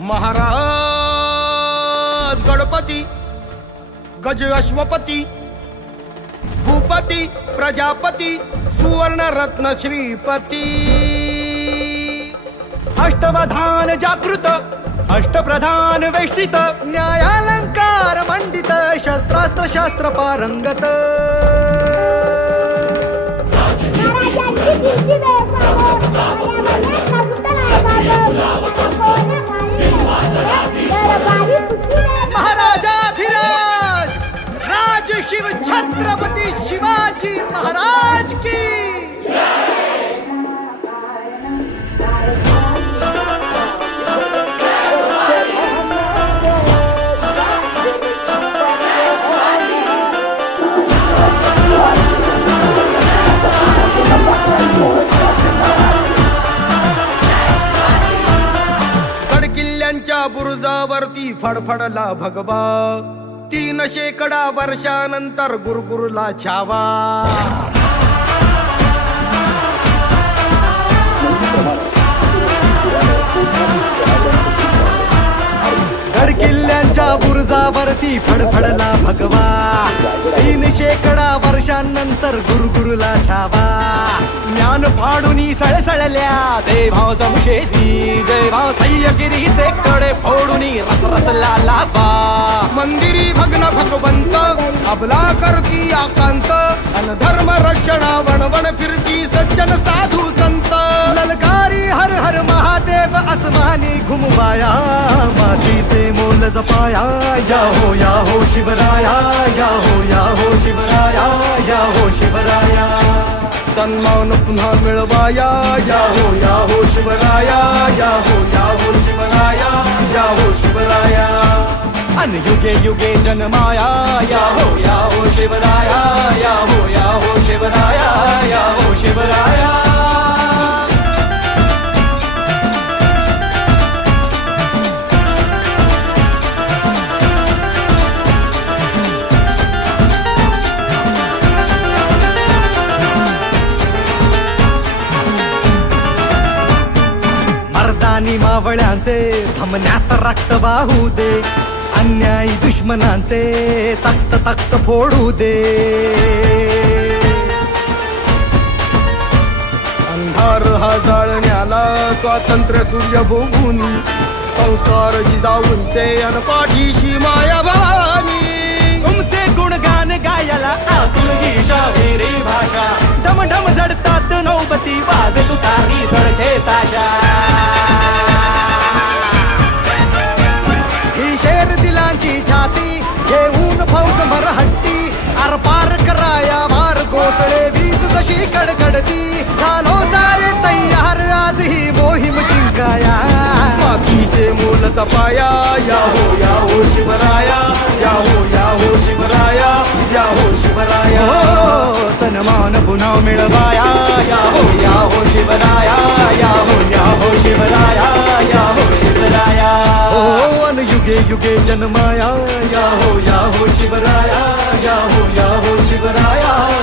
महाराज गणपती गज अश्वपती भूपती प्रजापती सुवर्ण रत्न श्रीपती. अष्टवधान जागृत अष्टप्रधान वेष्टित न्यायालंकार मंडित शस्त्रास्त्र शास्त्र पारंगत. शिवछत्रपती शिवाजी महाराज की। गडकिल्ल्यांच्या बुरुजावरती फडफडला भगवा। तीन शेकडा वर्षानंतर गुरगुरला छावा. गडकिल्ल्यांच्या बुरजावरती फडफडला भगवा. तीन शेकडा वर्षांनंतर गुरगुरला छावा. ज्ञान फाडूनी सळसळल्या देभाव जमशेती देभाव सह्यगिरीचे कडे फोडूनी रसरसला लावा. मंदिरी भग्न भगवंत अबला करती आकांत अन धर्म रक्षणा वणवण फिरती सज्जन साधू संत. ललकारी हर हर महादेव असमानी घुमवाया मातीचे मोल जपाया या हो या हो शिवराया या हो या हो शिवराया या हो शिवराया. सन्मान पुन्हा मिळवाया या हो या हो शिवराया या हो या हो अन युगे युगे जन्माया या हो या हो शिवराया या हो या हो शिवराया या हो शिवराया। मर्दानी मावळ्यांचे थमण्यात रक्त वाहू दे. अन्यायी दुश्मनांचे सक्त तख्त फोडू दे. अंधार हा जाळण्याला स्वातंत्र्य सूर्य भोगुनी संस्कार जिजाऊंचे अन पाठीशी माया भवानी तुमचे गुणगान गायला आतुर ही शाहिरी भाषा. ढमढम जडतात नौबती वाजे तुतारी धडके ताशा. दिलांची छाती घेऊन फौज मरहट्टी आरपार कराया मार कोसळे वीज जशी कडकडती झालो सारे तयार आज ही मोहीम जिंकाया. मातीचे मोल जपाया या हो या हो शिवराया या हो या हो शिवराया या हो शिवराया. हो सन्मान पुन्हा मिळवाया. या हो या हो शिवराया या हो या हो शिवराया या हो युगे युगे जन्माया या हो या हो शिवराया या हो या हो शिवराया.